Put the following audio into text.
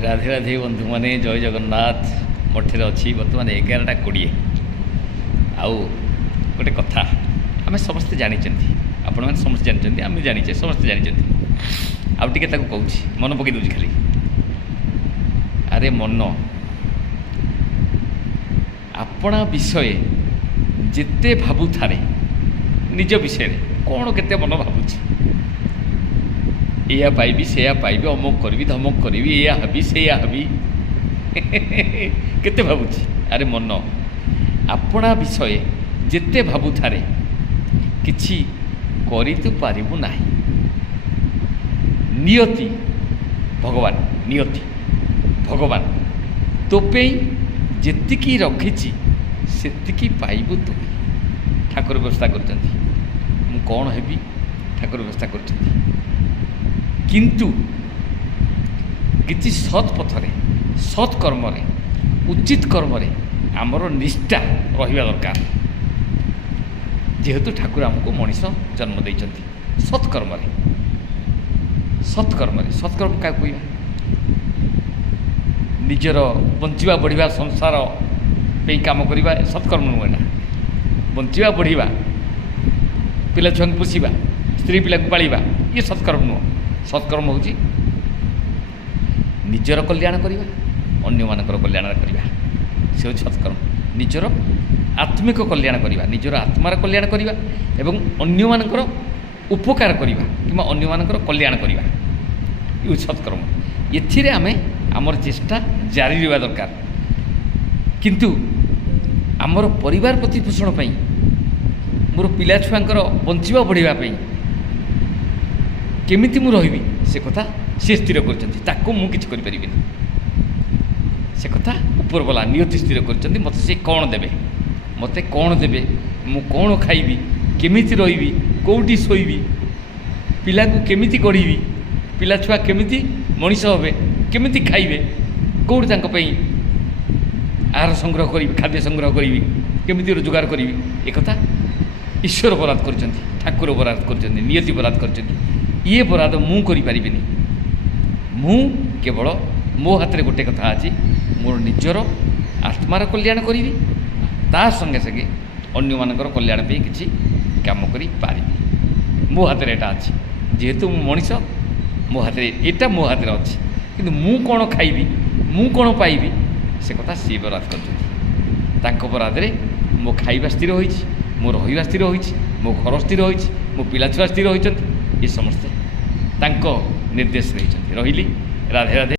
राधे राधे बंधु मैंने जय जगन्नाथ मठे अच्छी बर्तमान 11:20 आउ गोटे कथा आम समस्ते जानी आपण मैंने समस्त जानते आम जाचे समस्ते जानी आउ टे कहूँ मन पकई दूसरी खाली अरे मन आपणा विषय जिते भावु थारे निज विषय कौन केते मन भावुची या पाइबी से पाइबी अमुक करी धमक करी या हबी से हबी केते भावुची अरे मन आपणा विषय जिते भावु थारे किछि करी तो पारिबु नाही नियति भगवान नियति भगवान तो पे जेतिकी रखिछि सेतिकी पाइबु तु ठाकुर व्यवस्था करछन्ती मु कौन हेबी ठाकुर व्यवस्था करछन्ती किंतु किछि सत् पथरे सत् कर्म उचित कर्म आमर निष्ठा रहिबा दरकार जेहेतु ठाकुर आमको मनीष जन्म देइछन्ती सत्कर्म सत्कर्म क्या कहवा निजर बंचिबा बढ़िबा संसार पे काम करवा सत्कर्म नुहे ना बंचिबा बढ़िबा पिला छुआ पोषिबा स्त्री पिला पालिबा ये सत्कर्म नुह सत्कर्म हूँ निजर कल्याण करवा अन्य मानकर कल्याण करवा से हूँ सत्कर्म निजर आत्मिक कल्याण करवा निजर आत्मार कल्याण करवा एवं अन्य मानकर उपकार करवा कि अन्य मानकर कल्याण करवा ये सत्कर्म एथिरे आमे आमर चेष्टा जारी रहा दरकार किंतु आमर परिवार प्रतिपोषण पई मोर पिला छुआंकर बंचिबा बढ़िबा पई केमिति मु रहिबी से कथा से स्थिर करछन्ती ताको मु किछ करि परिबिनी से कथा ऊपर वाला नियति स्थिर करछन्ती मते से कोन देबे मते कोन देबे मु कोन खाइबी केमिति रहिबी कोउटी सोइबी पिला को केमिति गढ़िबी पिला छुआ केमिति मनीष होबे केमिति खाइबे कोउटी तांको पई आहार संग्रह करी खाद्य संग्रह करी केमिति रोजगार करी एक कथा ईश्वर बराद करछन्ती ठाकुर बराद करछन्ती नियति बराद करछन्ती ये बराद मु करि परिबिनी मु केवल मो हाथ में गोटे कथा अच्छी मोर निजर आत्मार कल्याण करी ता संगे संगे अन्य मानकर कल्याण पे किसी काम करी पारिबी मो हाथ में एटा अच्छी जेहेतु मु मनीष मो हाथ में एटा मो हाथ में अच्छी किंतु मु कौन खाइबी मु कौन पाइबी से कथा सी बराद कर बराद रे मो खाइबा स्थिर होइछि मो रहिबा स्थिर होइछि मो घर स्थिर होइछि मो पिला छुआ स्थिर होइछन्ति ये समस्ते तांको निर्देश रही रही राधे राधे।